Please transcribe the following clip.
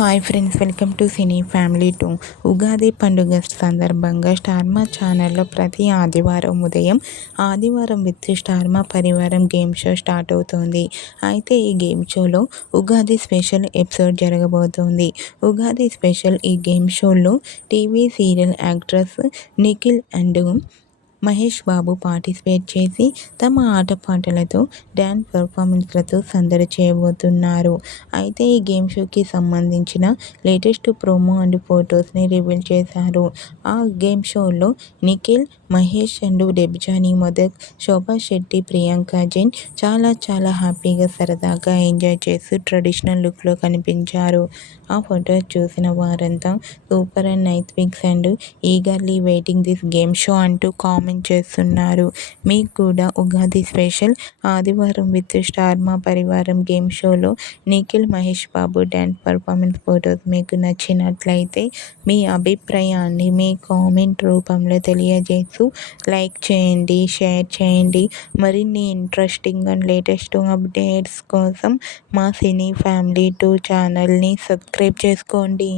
Hi friends, welcome to cine family 2. Ugadi పండుగ సందర్భంగా star మా ఛానల్లో ప్రతి ఆదివారం ఉదయం ఆదివారం with Star Maa Parivaaram game show start అవుతుంది. అయితే ఈ గేమ్ షోలో ఉగాది స్పెషల్ ఎపిసోడ్ జరగబోతోంది. ఉగాది స్పెషల్ ఈ గేమ్ షోలో TV serial actress Nikhil and Mahesh Babu participate చేసి తమ ఆటపాటలతో డ్యాన్స్ పర్ఫార్మెన్స్లతో సందడి చేయబోతున్నారు. అయితే ఈ గేమ్ షోకి సంబంధించిన లేటెస్ట్ ప్రోమో అండ్ ఫొటోస్ని రివీల్ చేశారు. ఆ గేమ్ షోలో నిఖిల్, మహేష్ అండ్ డెబ్జానీ మొదక్, శోభా శెట్టి, ప్రియాంక జైన్ చాలా హ్యాపీగా సరదాగా ఎంజాయ్ చేస్తూ ట్రెడిషనల్ లుక్లో కనిపించారు. ఆ ఫొటోస్ చూసిన వారంతా super and nice pics and eagerly waiting this game show అంటూ కామెంట్ చేస్తున్నారు. మీకు కూడా Ugadi special Aadivaram with Star Maa Parivaaram game షోలో Nikhil, Mahesh Babu dance performance photos మీకు నచ్చినట్లయితే మీ అభిప్రాయాన్ని మీ కామెంట్ రూపంలో తెలియజేస్తూ లైక్ చేయండి, షేర్ చేయండి. మరిన్ని ఇంట్రెస్టింగ్ అండ్ లేటెస్ట్ అప్డేట్స్ కోసం మా సినీ ఫ్యామిలీ 2 ఛానల్ని సబ్స్క్రైబ్ చేసుకోండి.